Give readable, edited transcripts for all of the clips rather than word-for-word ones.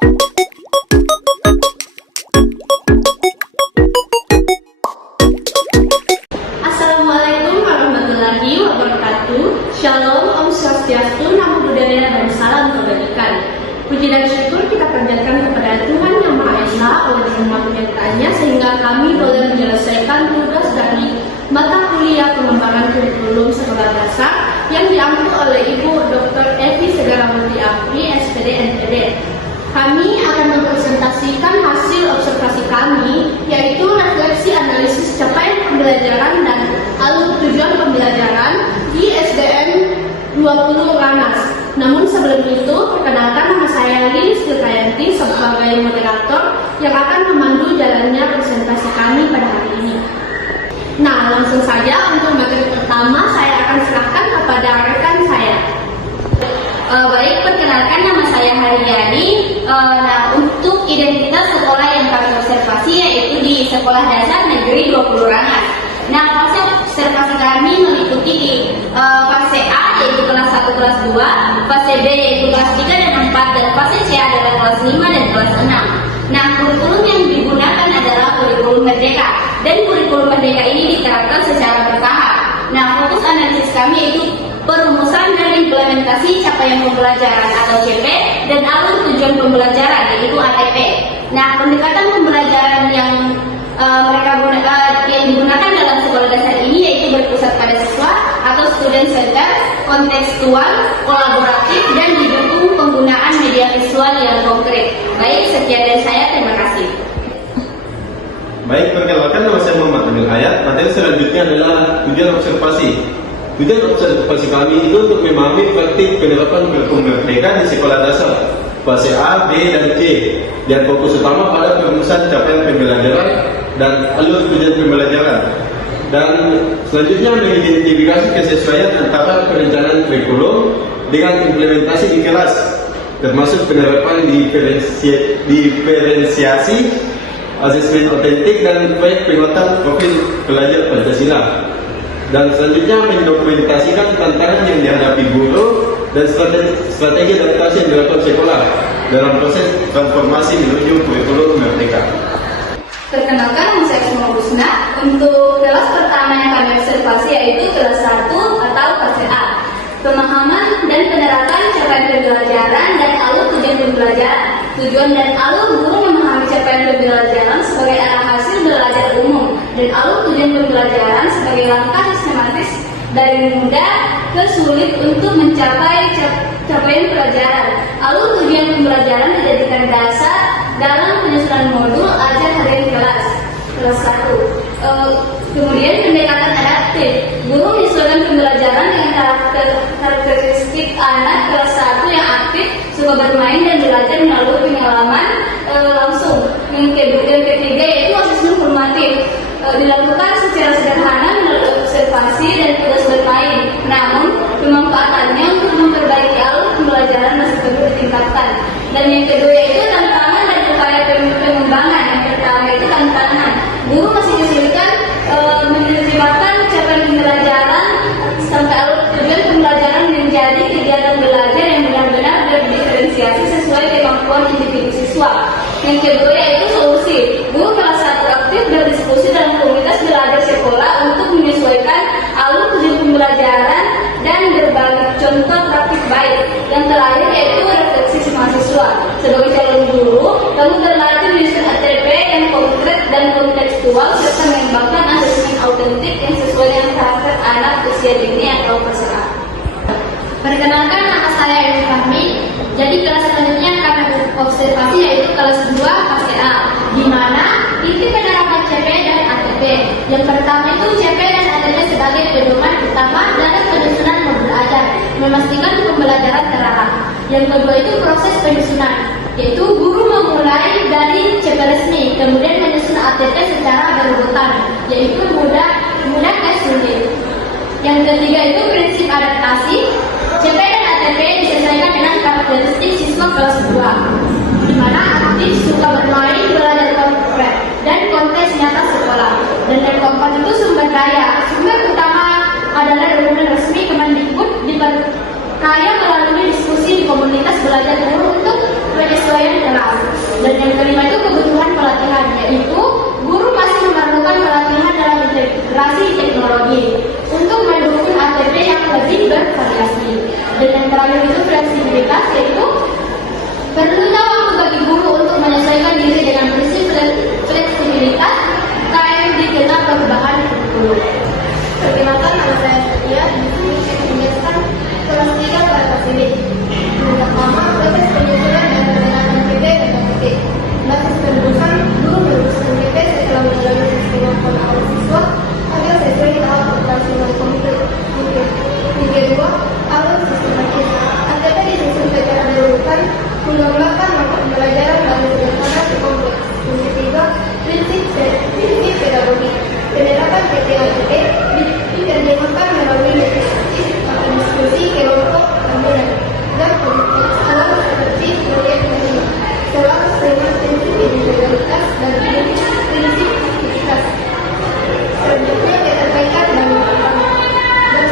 Assalamualaikum warahmatullahi wabarakatuh. Shalom, Om Swastiastu, Namo Buddhaya, dan salam kebajikan. Puji dan syukur kita panjatkan kepada Tuhan Yang Maha Esa oleh semua penyertaannya sehingga kami boleh menyelesaikan tugas dari mata kuliah pengembangan kurikulum sekolah dasar yang diambil oleh Ibu Dr. Evi Segarawati Apri, SPD NPD. Kami akan mempresentasikan hasil observasi kami, yaitu refleksi analisis capaian pembelajaran dan alur tujuan pembelajaran di SDN 20 Ranas. Namun sebelum itu, perkenalkan nama saya Lilis Dirgayanti sebagai moderator yang akan memandu jalannya presentasi kami pada hari ini. Nah, langsung saja untuk materi pertama saya akan serahkan kepada rekan saya. Baik, perkenalkan nama saya Haryani. Untuk identitas sekolah yang kami observasi yaitu di Sekolah Dasar Negeri 20 Rangas. Fase observasi kami meliputi di fase A yaitu kelas 1, kelas 2, fase B yaitu kelas 3 dan 4, dan fase C adalah kelas 5 dan kelas 6. Kurikulum yang digunakan adalah kurikulum merdeka, dan kurikulum merdeka ini diterapkan secara bertahap. Fokus analisis kami yaitu perumusan dan implementasi capaian pembelajaran atau CP dan alur tujuan pembelajaran yaitu ATP. Pendekatan pembelajaran yang yang digunakan dalam sekolah dasar ini yaitu berpusat pada siswa atau student center, kontekstual, kolaboratif, dan didukung penggunaan media visual yang konkret. Baik, sekian dari saya, terima kasih. Baik, perkenalkan nama saya Muhammad Amil Hayat. Materi selanjutnya adalah tujuan observasi. Tujuan observasi kami itu untuk memahami praktik penerapan kurikulum merdeka di sekolah dasar fase A, B, dan C, dan fokus utama pada perumusan capaian pembelajaran dan alur tujuan pembelajaran. Dan selanjutnya mengidentifikasi kesesuaian antara perencanaan kurikulum dengan implementasi di kelas, termasuk penerapan diferensiasi, asesmen otentik, dan proyek penguatan profil pelajar Pancasila. Dan selanjutnya mendokumentasikan tantangan yang dihadapi guru dan strategi adaptasi yang dilakukan sekolah dalam proses transformasi menuju kurikulum merdeka. Perkenalkan, nama saya Suma Busna. Untuk kelas pertama yang kami observasi yaitu kelas 1 atau fase A. Pemahaman dan penerapan capaian pembelajaran dan alur tujuan pembelajaran. Tujuan dan alur guru memahami capaian pembelajaran sebagai arah hasil belajar umum, dan alur tujuan pembelajaran sebagai langkah sistematis dari mudah ke sulit untuk mencapai capaian pelajaran. Alur tujuan pembelajaran dijadikan dasar dalam penyusunan modul ajar harian kelas 1. Kemudian pendekatan adaptif. Guru menyesuaikan pembelajaran dengan karakteristik anak kelas 1 yang aktif, suka bermain dan belajar melalui pengalaman langsung. Yang ketiga yaitu asesmen formatif. Dilakukan secara sederhana melalui observasi dan tugas bermain. Namun, pemanfaatannya untuk memperbaiki alur pembelajaran masih perlu ditingkatkan. Dan yang kedua yaitu tantangan dan upaya pengembangan. Yang pertama itu tantangan. Guru masih kesulitan menerjemahkan capaian pembelajaran sampai alur tujuan pembelajaran menjadi kegiatan belajar yang benar-benar berdiferensiasi sesuai kemampuan individu siswa. Yang kedua yaitu solusi. Guru kelas 1 aktif berdiskusi dalam komunitas belajar sekolah untuk menyesuaikan alur tujuan pembelajaran dan berbagi contoh praktik baik. Yang terakhir yaitu refleksi mahasiswa. Sebagai calon guru, kamu berlatih menyusun ATP yang konkret dan kontekstual serta mengembangkan asesmen autentik yang sesuai dengan karakter anak usia dini atau fase A. Perkenalkan, nama saya Evi Fahmi. Jadi kelas selanjutnya kami observasi yaitu kelas 2 fase A, di mana inti penerapan CP dan ATP. Yang pertama itu CP dan ATP sebagai pedoman utama dalam penyusunan modul ajar, memastikan pembelajaran terarah. Yang kedua itu proses penyusunan, yaitu guru memulai dari CP resmi, kemudian menyusun ATP secara berurutan, yaitu mudah ke sulit. Yang ketiga itu prinsip adaptasi. CP dan ATP disesuaikan dengan karakteristik siswa kelas 2, di mana aktif, suka bermain, belajar konkret, dan konteks nyata sekolah. Dan yang keempat itu sumber daya. Sumber utama adalah dokumen resmi Kemendikbud diperkaya melalui diskusi di komunitas belajar guru untuk penyesuaian kelas. ATP diterjemahkan melalui metode atau diskusi kelompok gabungan dan kontekstual seperti proyek nasional. Selalu dengan prinsip individualitas dan prinsip aktivitas. Selanjutnya keterkaitan dan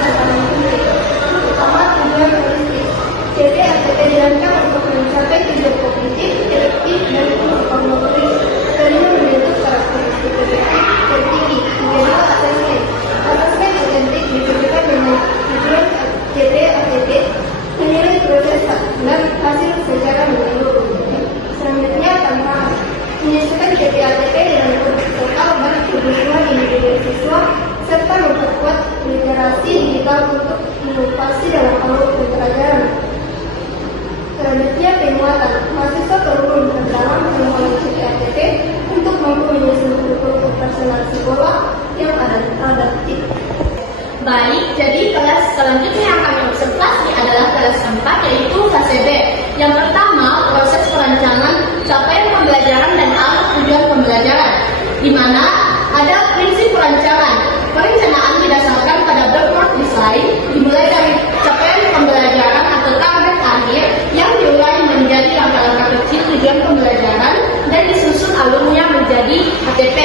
tantangan penting. Pertama, tujuan politik. CP ATP dirancang untuk mencapai tujuan kognitif, efektif, dan pengmotoris. Kelima, membentuk karakteristik efektif tertinggi. Kedua, asesmen. Asesmen otentik ditentukan dengan tujuan CP ATP menilai proses dan hasil secara menyeluruh. Selanjutnya, tantangan. Menyesuaikan CP ATP dengan kondisi total dan kebutuhan individu siswa serta memperkuat literasi digital untuk inovasi dalam alur pembelajaran. Selanjutnya, penguatan. Mahasiswa perlu memperdalam pengolahan CP ATP untuk mampu menyusun kurikulum operasional sekolah yang adaptif. Baik, jadi kelas selanjutnya yang kami observasi adalah kelas 4, yaitu fase B. Yang pertama, proses perancangan capaian pembelajaran dan alat tujuan pembelajaran, di mana ada prinsip perancangan. Perencanaan didasarkan pada backward design, dimulai dari capaian pembelajaran atau target akhir yang diurai menjadi langkah-langkah kecil tujuan pembelajaran dan disusun alurnya menjadi ATP.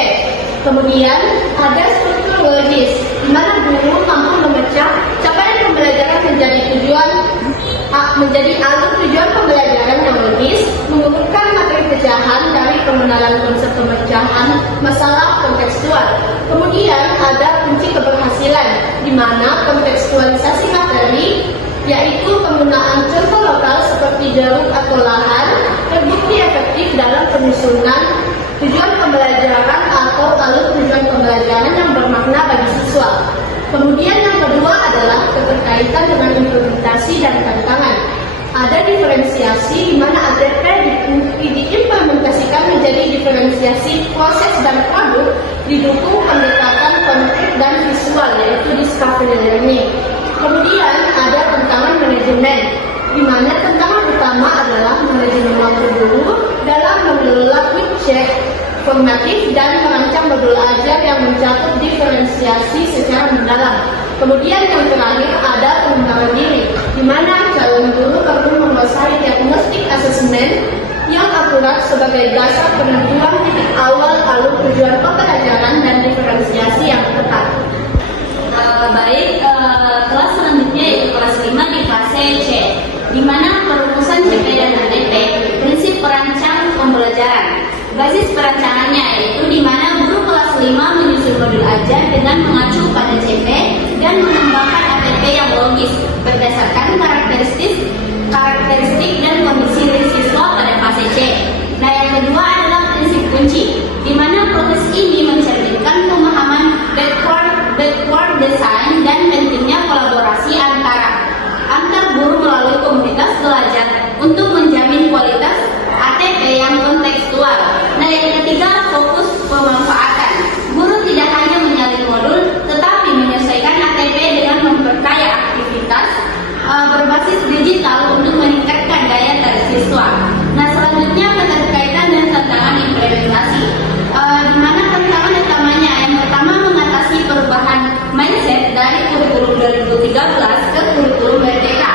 Kemudian ada struktur logis, di mana guru mampu memecah capaian pembelajaran menjadi alur tujuan pembelajaran yang logis, mengumpulkan materi pecahan dari pengenalan konsep pemecahan masalah kontekstual. Kemudian ada kunci keberhasilan, di mana kontekstualisasi materi, yaitu penggunaan contoh lokal seperti jalur atau lahan, terbukti efektif dalam penyusunan tujuan pembelajaran atau alur tujuan pembelajaran yang bermakna bagi siswa. Kemudian yang kedua adalah keterkaitan dengan implementasi dan tantangan. Ada diferensiasi di mana ATP diimplementasikan menjadi diferensiasi proses dan produk, didukung pendekatan konkret dan visual, yaitu discovery learning. Kemudian ada tantangan manajemen, di mana tantangan utama adalah manajemen waktu guru dalam mengelola quick check formatif dan merancang modul ajar yang mencakup diferensiasi secara mendalam. Kemudian yang terakhir ada pengembangan diri, di mana calon guru perlu menguasai diagnostik asesmen yang akurat sebagai dasar penentuan titik awal alur tujuan pembelajaran dan diferensiasi yang tepat. Kelas selanjutnya yaitu kelas 5 di fase C, di mana perumusan CP dan ATP, prinsip perancang pembelajaran. Basis perancangannya yaitu di mana guru kelas 5 menyusun modul ajar dengan mengacu pada CP dan mengembangkan ATP yang logis berdasarkan karakteristik dan kondisi siswa pada fase C. Nah, yang kedua adalah prinsip kunci, di mana proses ini mencerminkan pemahaman backward design dan pentingnya kolaborasi antar guru melalui komunitas belajar untuk menjamin kualitas ATP yang kontekstual. Nah, yang ketiga, fokus pemanfaatan. Guru tidak hanya menyalin modul, tetapi menyesuaikan ATP dengan memperkaya aktivitas berbasis digital untuk meningkatkan daya tarik siswa. Nah, selanjutnya keterkaitan dan tantangan implementasi, di mana tantangan utamanya yang pertama mengatasi perubahan mindset dari kurikulum 2013 ke kurikulum Merdeka,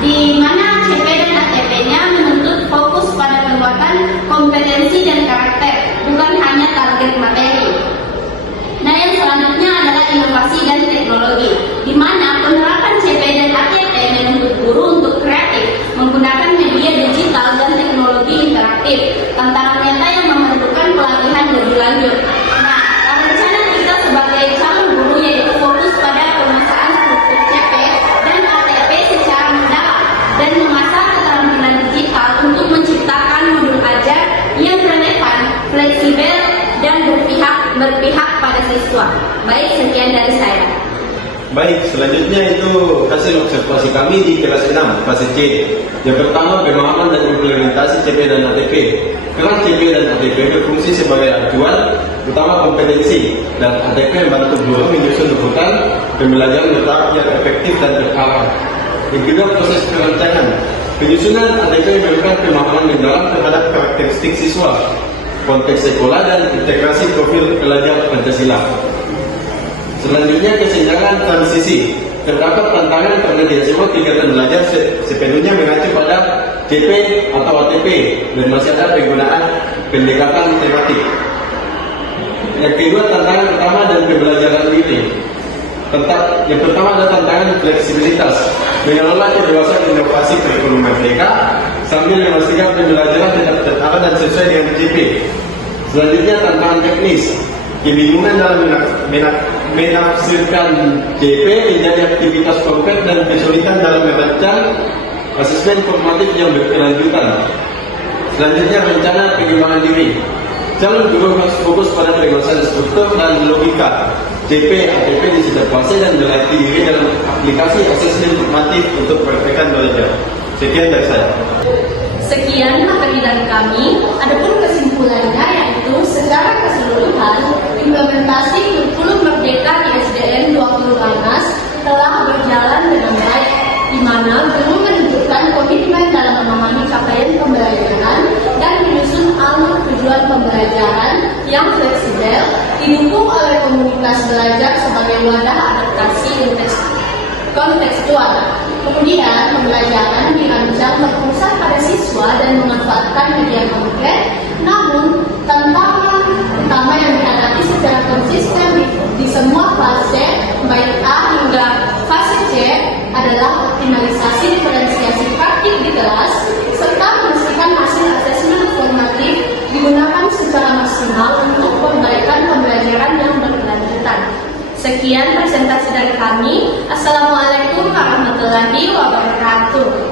di mana CP dan ATP-nya menuntut fokus pada penguatan kompetensi dan karakter, bukan hanya target materi. Nah, yang selanjutnya adalah inovasi dan teknologi, di mana penerapan CP dan ATP menuntut guru untuk kreatif, menggunakan media digital dan teknologi interaktif, tantangan nyata yang memerlukan pelatihan lebih lanjut. Nah, rencana kita sebagai calon guru yaitu fokus pada pemecahan struktur CP dan ATP secara mendalam dan mengasah keterampilan digital untuk menciptakan modul ajar yang relevan, fleksibel, dan berpihak pada siswa. Baik, sekian dari saya. Baik, selanjutnya itu hasil observasi kami di kelas 6, fase C. Yang pertama, pemahaman dan implementasi CP dan ATP. Kelas CP dan ATP berfungsi sebagai acuan utama kompetensi, dan ATP membantu guru menyusun rujukan pembelajaran bertahap yang efektif dan berkala. Yang kedua, proses perancangan. Penyusunan ATP memberikan pemahaman mendalam terhadap karakteristik siswa, konteks sekolah, dan integrasi profil pelajar Pancasila. Selanjutnya kesenjangan transisi. Terdapat tantangan karena tidak semua kegiatan belajar sepenuhnya mengacu pada CP atau ATP dan masih ada penggunaan pendekatan tematik. Yang kedua, tantangan pertama dan pembelajaran ini. Yang pertama adalah tantangan fleksibilitas, mengelola kebebasan inovasi kurikulum mereka sambil memastikan pembelajaran tetap terarah dan sesuai dengan CP. Selanjutnya, tantangan teknis, kebingungan dalam menafsirkan CP menjadi aktivitas konkret dan kesulitan dalam merancang asesmen formatif yang berkelanjutan. Selanjutnya, rencana pengembangan diri. Calon guru harus fokus pada penguasaan struktur dan logika CP, ATP di setiap fase dan berlatih diri dalam aplikasi asesmen formatif untuk praktekan belajar. Sekian dari saya. Sekian materi dari kami. Adapun kesimpulannya yaitu secara keseluruhan implementasi kurikulum merdeka di SDN 20 Langas telah berjalan dengan baik, di mana guru menunjukkan komitmen dalam memahami capaian pembelajaran dan menyusun alur tujuan pembelajaran yang fleksibel, didukung oleh komunitas belajar sebagai wadah adaptasi kontekstual. Kemudian, pembelajaran dirancang berpusat pada siswa dan memanfaatkan media konkret, namun tantangan utama yang dihadapi secara konsisten di semua fase, baik A hingga fase C, adalah optimalisasi diferensiasi praktik di kelas, serta memastikan hasil asesmen formatif digunakan secara maksimal untuk perbaikan pembelajaran yang berkelanjutan. Sekian presentasi dari kami. Assalamualaikum warahmatullahi wabarakatuh.